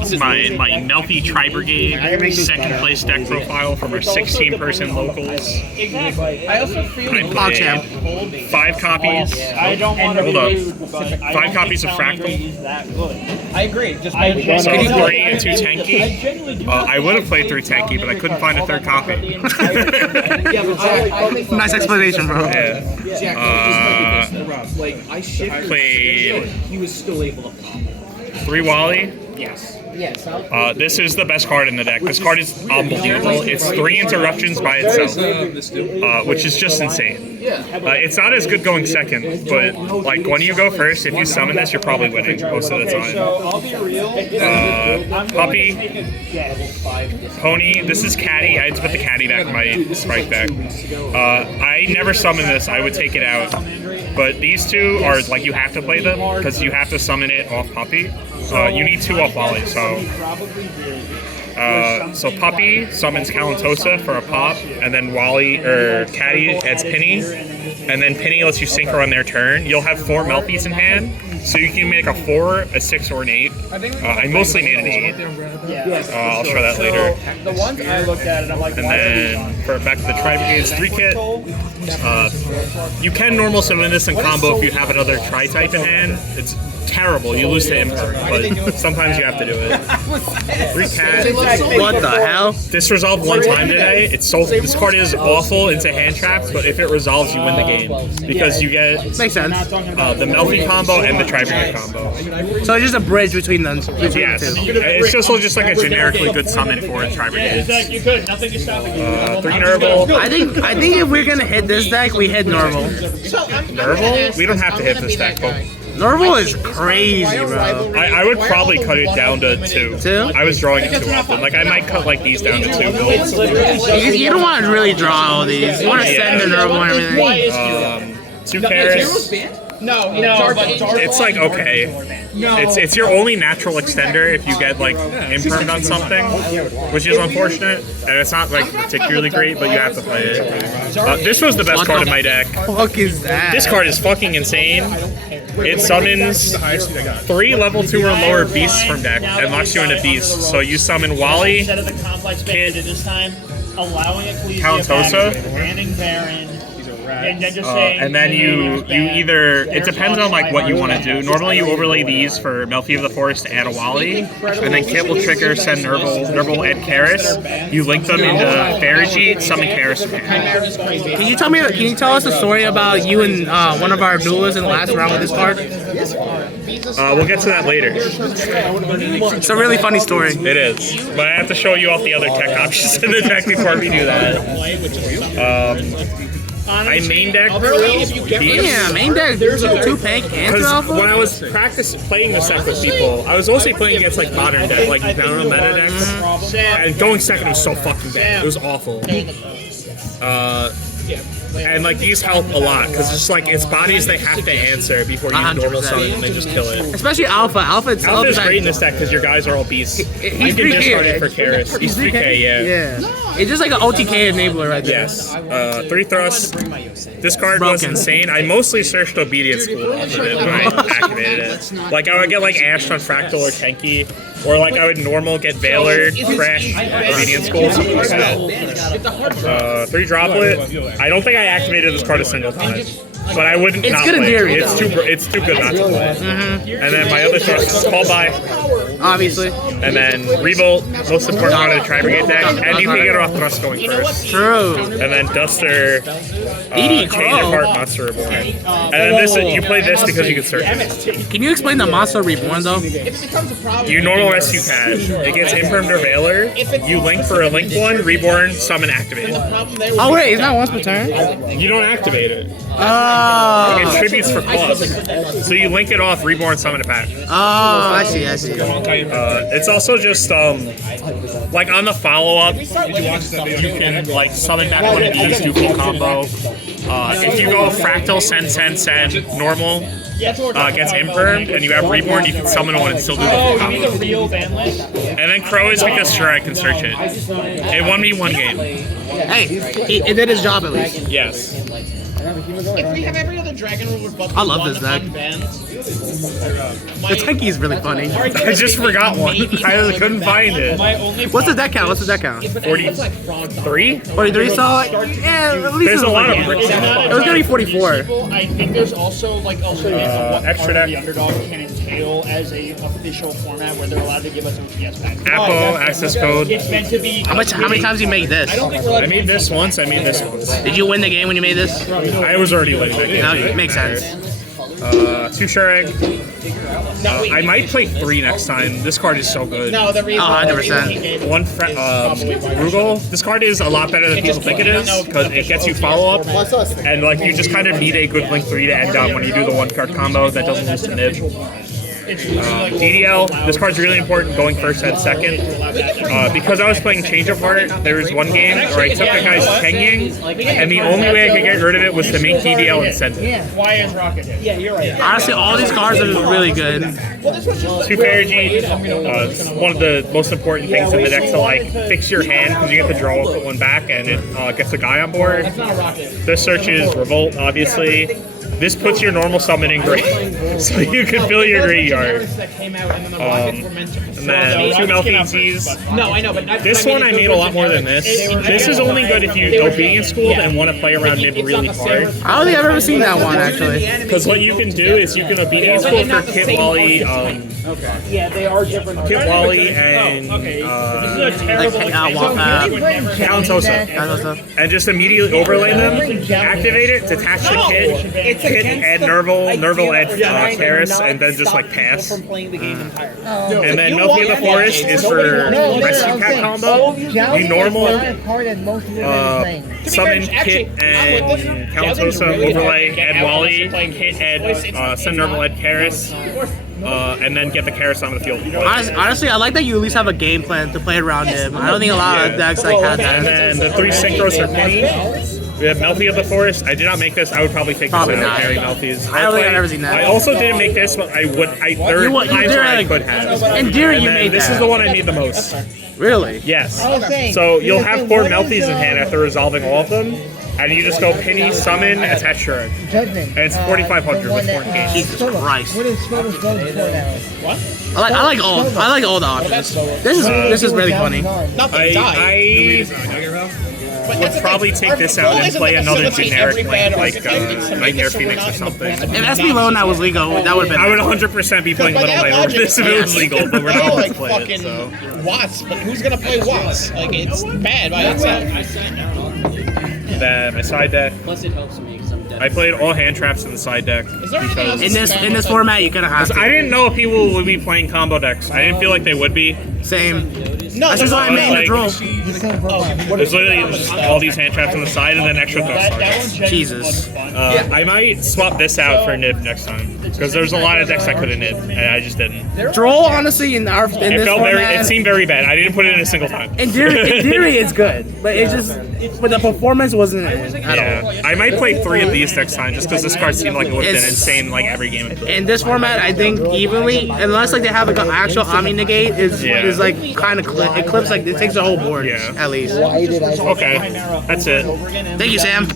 This is my melffy Tri-Brigade second place deck profile from our 16-person locals. I also feel I played 5 copies. Hold up. 5 copies of Fractal. I agree. Just So 3 and 2 Tanky. I would have played 3 Tanky, but I couldn't find a third copy. Nice explanation, bro. Yeah. Played He was still able to pop. 3 Wally. Yes. This is the best card in the deck. This card is unbelievable. It's 3 interruptions by itself, which is just insane. It's not as good going second, but like when you go first, if you summon this, you're probably winning most of the time. I'll be real. Puppy, Pony. This is Caddy. I had to put the Caddy back in my Sprite deck. I never summon this. I would take it out. But these two are like you have to play them because you have to summon it off Puppy. You need 2 off Wally. So Puppy summons Kalantosa for a pop, and then Wally or Caddy adds Penny, and then Penny lets you synchro on their turn. You'll have 4 Melffys in hand, so you can make a 4, a 6, or an 8. I mostly made an 8. I'll show that later. The ones I looked at it, I'm like, and then for back to the Tri-Brigade's 3 kit. You can normal summon this in combo if you have another Tri-type in hand. It's terrible. You lose to Imper, but sometimes you have to do it. 3 cat. What the hell? This resolved 1 time today. This card is awful into hand traps, but if it resolves, you win the game because you get Makes sense. the melffy combo and the Tri-Brigade combo. So it's just a bridge between them. Yes, it's just like a generically good summon for Tri-Brigade. you could. Nothing is stopping you. 3 Nerval. I think if we're gonna hit this deck, we hit normal. Nerval? We don't have to hit this deck, but Normal is crazy, bro. I would probably cut it down to 2. 2? I was drawing it too often. Like I might cut like these down to 2 builds. You don't want to really draw all these. You want to send the Normal and everything. 2 carrots. No, It's like okay. It's your only natural extender if you get like impermed on something, which is unfortunate, and it's not like particularly great, but you have to play it. This was the best card in my deck. What the fuck is that? This card is fucking insane. It summons 3 level 2 or lower beasts from deck and locks you into beasts. So you summon Wally, Kid, Kalantosa, and then you either, it depends on like what you want to do. Normally you overlay these for Melffy of the Forest to add a Wally, and then Kit will trigger, send Nerval will add Karis. You link them into Farigite, summon Karis from hand. Can you tell us a story about you and one of our duelists in the last round with this card? We'll get to that later. It's a really funny story. It is, but I have to show you off the other tech options in the deck before we do that. I main deck. Yeah, main deck. There's 2 Pank and 2 Because Alpha. when I was playing this deck with people, I was mostly playing against like modern deck, like Bound meta decks, and going second was so fucking bad. It was awful. And like these help a lot because it's just like it's bodies they have to answer before you 100%. normal summon and they just kill it. Especially Alpha. Alpha itself Alpha is great in this deck because your guys are all beasts. He's I can 3K, discard it right? for Karis. He's 3K, yeah. Yeah. It's just like an OTK enabler right there. Yes. 3 thrusts. This card was insane. I mostly searched Obedience School off of it when I activated it. Like I would get like Ashed on Fractal or Tenki, or like I would normal get Valor, Crash, Obedience School, something like that. 3 Droplet. I don't think I activated this card a single time. But I wouldn't It's not good in play theory, it. It's too good not to play. And then my other thrust is Call By. Obviously. And then Revolt, most important part of the Tri-Brigade deck. And you can get off thrust going first. True. And then Duster, Change Apart, Monster Reborn. And then this, you play this because you can search it. Can you explain the Monster Reborn though? You normal rescue cash. It gets Impermed or Valor. You link for a link 1, Reborn, summon, activate. Oh wait, it's not once per turn? You don't activate it. Oh. It tributes for plus. So you link it off, Reborn, summon it back. Oh, I see. It's also just like on the follow-up, you can like summon back one of these, do full combo. If you go Fractal, send, normal, gets Impermed, and you have Reborn, you can summon one and still do the full combo. And then Crow is because sure, I can search it. It 1v1 game. Hey, it did his job at least. Yes. If we have every other dragon rule but I love this deck. The Tenki is really funny. I just forgot one. I couldn't find it. What's the deck count? 43? 43, so yeah, at least There's it a was lot like- of bricks. It was gonna be 44. I think there's also like what extra part of deck. the underdog can entail as a official format where they're allowed to give us OTS back. Apple access code. It's meant to be. How many times you made this? I made this once. I made this once. Did you win the game when you made this? I was already winning that game. No, it makes sense. 2 Shureg. I might play 3 next time. This card is so good. No, the reason. 100%. Rugal. This card is a lot better than people think it is because it gets you follow up, and like you just kind of need a good Blink 3 to end up when you do the 1-card combo that doesn't lose to Nib. DDL, this card's really important going first and second. Because I was playing Change of Heart, there was one game where I took the guy's Pengying, and the only way I could get rid of it was to make DDL incentive. Why is Rocket hit? Yeah, you're right. Honestly, all these cards are really good. 2 Perigee, it's one of the most important things in the deck to like fix your hand because you get to draw put one back and it gets a guy on board. This searches Revolt, obviously. This puts your normal summon in grade, so you can fill your graveyard. And then 2 Melffy. No, I know, but This one I made a lot more than this. This is only good if you're obedience schooled and want to play around Nib really hard. I don't think I've ever seen that one actually. Because what you can do is you can obedience school for Kit Wally, yeah, they are different. Kit Wally and Count Sosa. And just immediately overlay them, activate it, detach the Kit, add Nerval, add Karis, and then just like pass. And then Melffy of the Forest is for Rescue Cat combo. You normal summon Kit and Count Sosa, overlay, add Wally, Kit, add send Nerval, add Karis. And then get the Karis on the field. Honestly, I like that you at least have a game plan to play around him. I don't think a lot of decks like have And that. then the 3 synchros for Penny. We have Melffy of the Forest. I did not make this. I would probably take this out of Harry Melffy's. I don't think I've ever seen that. I also didn't make this, but I would. There are times where I could have. In theory, you then made this that. is the one I need the most. Really? Yes. So you'll have 4 Melffys in hand after resolving all of them. And you just go Penny, Summon, attach Shureg. And it's 4,500 with 4 games. Jesus Christ. What is Swimmers going for now? What? I like all the options. This is really funny. Nothing died. I would probably take this out and play another generic lane like Nightmare Phoenix or something. If SB Low Knight was legal, that would have I been. would 100% be playing Little Knight over this if it was legal, but we're not allowed to play it, so. Watts, but who's gonna play Watts? Like, it's bad by itself. Then my side deck. Plus, it helps me because I'm dead. I played all hand traps in the side deck because In this format, you couldn't have to. I didn't know if people would be playing combo decks. I didn't feel like they would be. Same. No, That's just why I made the draw. There's literally just all these hand traps on the side and then extra throw stars. Jesus. I might swap this out for Nib next time because there's a lot of decks I could have Nib and I just didn't. Draw, honestly, in It this felt format. it seemed very bad. I didn't put it in a single time. In theory, it's good, but it just, but the performance wasn't at all. Yeah, I might play 3 of these next time just because this card seemed like it would have been It's- insane like every game. In this format, I think evenly, unless like they have like an actual Omni negate, is like kind of it clips like it takes the whole board Yeah. at least. Okay, that's it. Thank you, Sam.